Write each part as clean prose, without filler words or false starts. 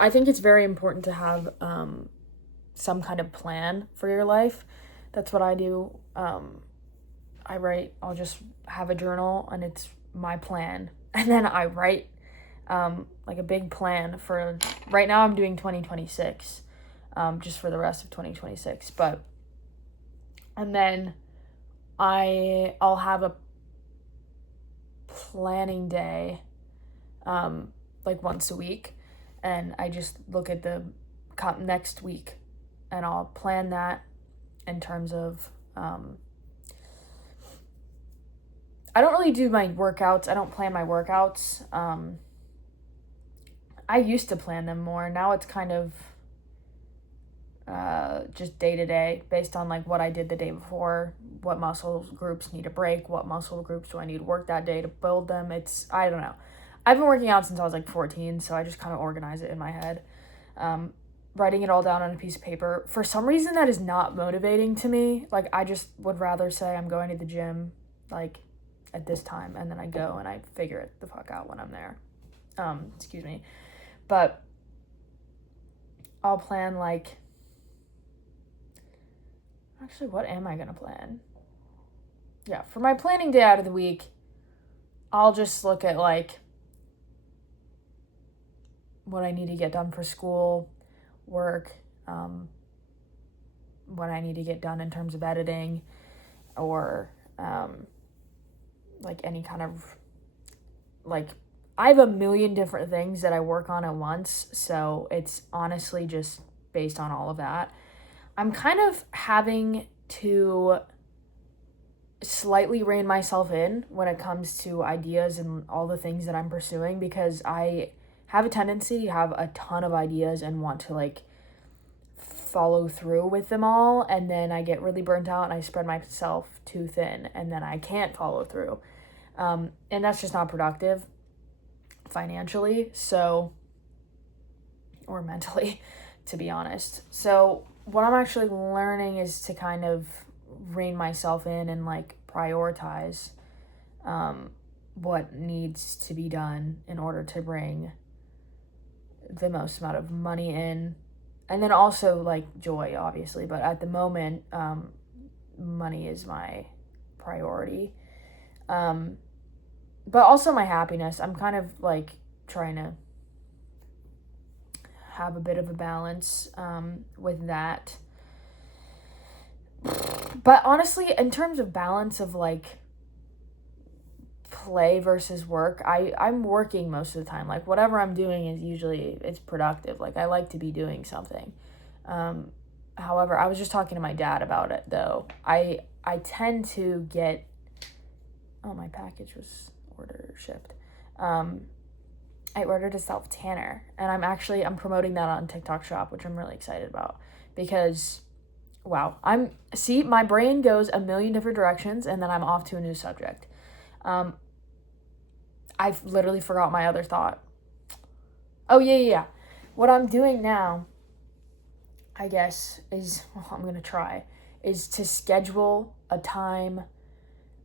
I think it's very important to have some kind of plan for your life. That's what I do. I'll just have a journal and it's my plan. And then I write like a big plan for, right now I'm doing 2026, just for the rest of 2026. And then I'll have a planning day, like once a week. And I just look at the next week and I'll plan that in terms of, I don't really do my workouts. I don't plan my workouts. I used to plan them more. Now it's kind of just day to day based on like what I did the day before, what muscle groups need a break, what muscle groups do I need to work that day to build them. I don't know. I've been working out since I was like 14, so I just kind of organize it in my head. Writing it all down on a piece of paper. For some reason, that is not motivating to me. Like, I just would rather say I'm going to the gym, like, at this time, and then I go and I figure it the fuck out when I'm there. Excuse me. But I'll plan, like, actually, what am I gonna plan? Yeah, for my planning day out of the week, I'll just look at, like, what I need to get done for school, work, what I need to get done in terms of editing, or like any kind of, like, I have a million different things that I work on at once, so it's honestly just based on all of that. I'm kind of having to slightly rein myself in when it comes to ideas and all the things that I'm pursuing, because I have a tendency to have a ton of ideas and want to like follow through with them all, and then I get really burnt out and I spread myself too thin and then I can't follow through. And that's just not productive financially, so, or mentally, to be honest. So what I'm actually learning is to kind of rein myself in and like prioritize what needs to be done in order to bring the most amount of money in, and then also like joy, obviously, but at the moment money is my priority, but also my happiness. I'm kind of like trying to have a bit of a balance with that. But honestly, in terms of balance of like play versus work, I'm working most of the time. Like whatever I'm doing is usually, it's productive. Like I like to be doing something. However, I was just talking to my dad about it though. I tend to get, oh, my package was shipped. I ordered a self tanner, and I'm promoting that on TikTok Shop, which I'm really excited about, because wow, my brain goes a million different directions and then I'm off to a new subject. I've literally forgot my other thought. Oh, yeah. What I'm doing now, I guess, I'm going to try, is to schedule a time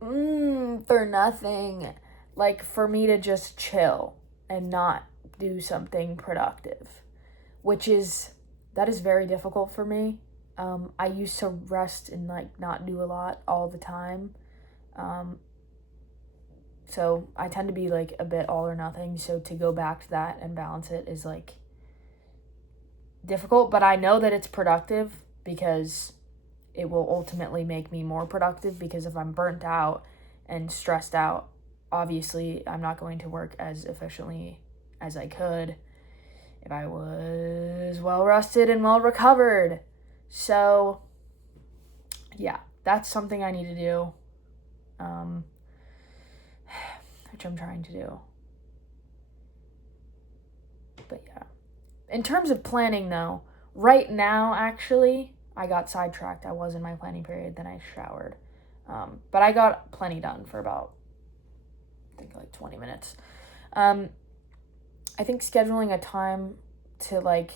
for nothing. Like, for me to just chill and not do something productive, that is very difficult for me. I used to rest and, like, not do a lot all the time. So I tend to be, like, a bit all or nothing. So to go back to that and balance it is, like, difficult. But I know that it's productive because it will ultimately make me more productive, because if I'm burnt out and stressed out, obviously I'm not going to work as efficiently as I could if I was well rested and well recovered. So yeah, that's something I need to do, which I'm trying to do. But yeah, in terms of planning though, right now actually I got sidetracked. I was in my planning period, then I showered, but I got plenty done for about, I think, like 20 minutes. I think scheduling a time to like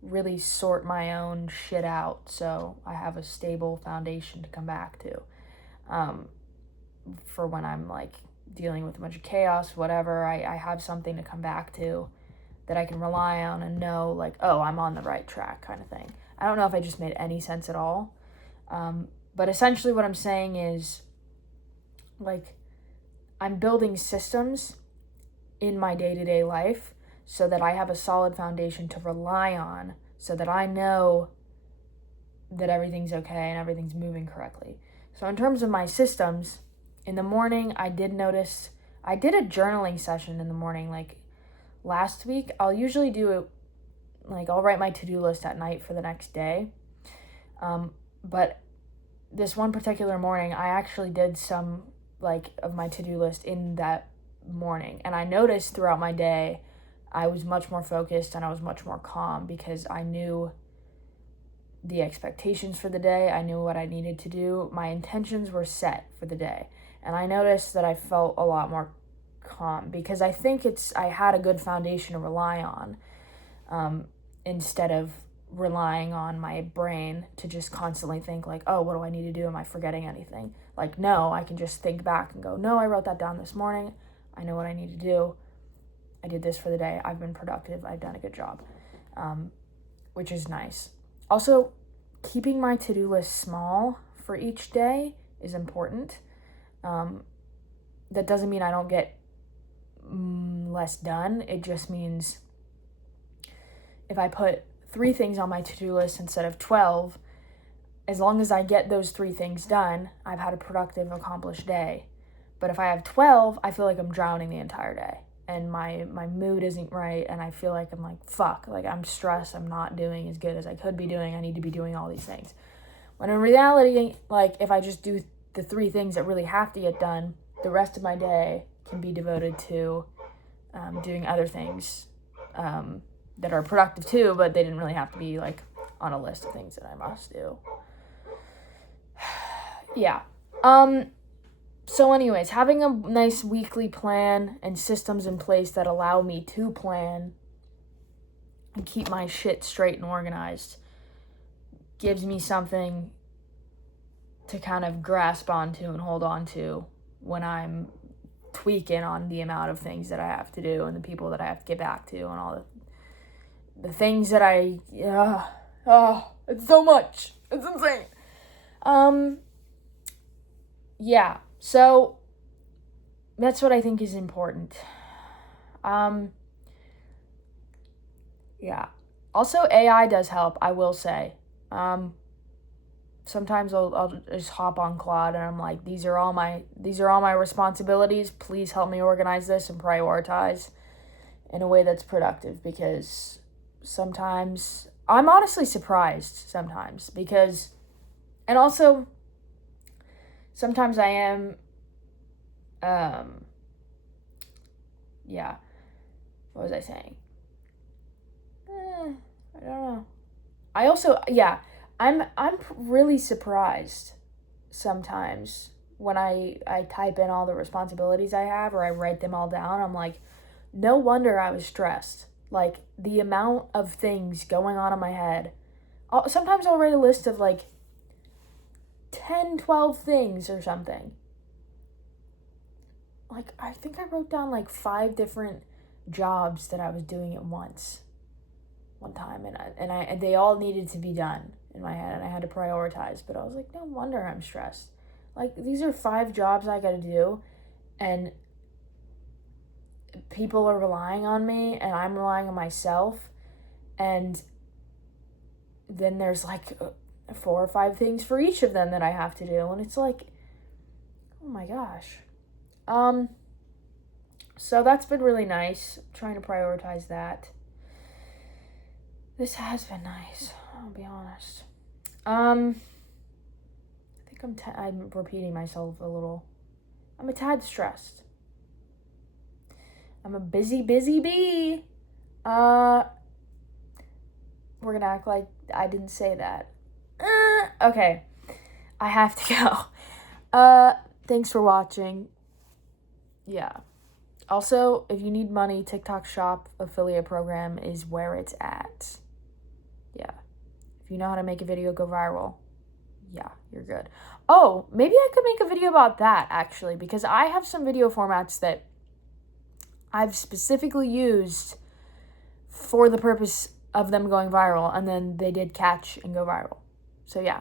really sort my own shit out so I have a stable foundation to come back to, for when I'm like dealing with a bunch of chaos, whatever, I have something to come back to that I can rely on and know, like, oh, I'm on the right track kind of thing. I don't know if I just made any sense at all. But essentially what I'm saying is, like, I'm building systems in my day-to-day life so that I have a solid foundation to rely on, so that I know that everything's okay and everything's moving correctly. So in terms of my systems, in the morning, I did notice, I did a journaling session in the morning, like last week. I'll usually do it, like I'll write my to-do list at night for the next day. But this one particular morning, I actually did some like of my to-do list in that morning. And I noticed throughout my day, I was much more focused and I was much more calm because I knew the expectations for the day. I knew what I needed to do. My intentions were set for the day. And I noticed that I felt a lot more calm because I think I had a good foundation to rely on, instead of relying on my brain to just constantly think like, oh, what do I need to do? Am I forgetting anything? Like, no, I can just think back and go, no, I wrote that down this morning. I know what I need to do. I did this for the day. I've been productive. I've done a good job, which is nice. Also, keeping my to-do list small for each day is important. That doesn't mean I don't get less done. It just means if I put 3 things on my to-do list instead of 12, as long as I get those 3 things done, I've had a productive, accomplished day. But if I have 12, I feel like I'm drowning the entire day. And my mood isn't right, and I feel like I'm like, fuck, like I'm stressed, I'm not doing as good as I could be doing, I need to be doing all these things. When in reality, like, if I just do the 3 things that really have to get done, the rest of my day can be devoted to doing other things that are productive too, but they didn't really have to be, like, on a list of things that I must do. Yeah. So anyways, having a nice weekly plan and systems in place that allow me to plan and keep my shit straight and organized gives me something to kind of grasp onto and hold on to when I'm tweaking on the amount of things that I have to do and the people that I have to get back to and all the things that it's so much. It's insane. Yeah. So, that's what I think is important. Yeah. Also, AI does help, I will say. Sometimes I'll just hop on Claude and I'm like, these are all my responsibilities. Please help me organize this and prioritize in a way that's productive, because sometimes I'm honestly surprised sometimes because, and also sometimes I am, yeah, what was I saying? I don't know. I also, yeah, I'm really surprised sometimes when I type in all the responsibilities I have or I write them all down. I'm like, no wonder I was stressed. Like, the amount of things going on in my head. Sometimes I'll write a list of like 10, 12 things or something. Like, I think I wrote down like 5 different jobs that I was doing at once one time, and they all needed to be done in my head, and I had to prioritize. But I was like, no wonder I'm stressed. Like, these are 5 jobs I gotta do, and people are relying on me, and I'm relying on myself, and then there's like 4 or 5 things for each of them that I have to do, and it's like, oh my gosh. So that's been really nice, trying to prioritize that. This has been nice, I'll be honest. I think I'm repeating myself a little. I'm a tad stressed. I'm a busy bee. We're gonna act like I didn't say that. Okay. I have to go. Thanks for watching. Yeah. Also, if you need money, TikTok Shop affiliate program is where it's at. Yeah. If you know how to make a video go viral, yeah, you're good. Oh, maybe I could make a video about that, actually, because I have some video formats that I've specifically used for the purpose of them going viral, and then they did catch and go viral. So yeah.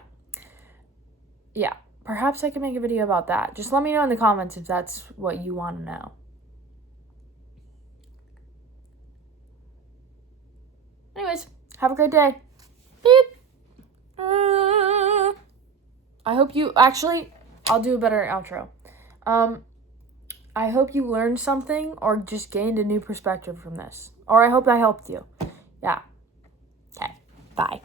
Perhaps I can make a video about that. Just let me know in the comments if that's what you want to know. Anyways, have a great day. Beep. I hope you, actually, I'll do a better outro. I hope you learned something or just gained a new perspective from this. Or I hope I helped you. Yeah. Okay. Bye.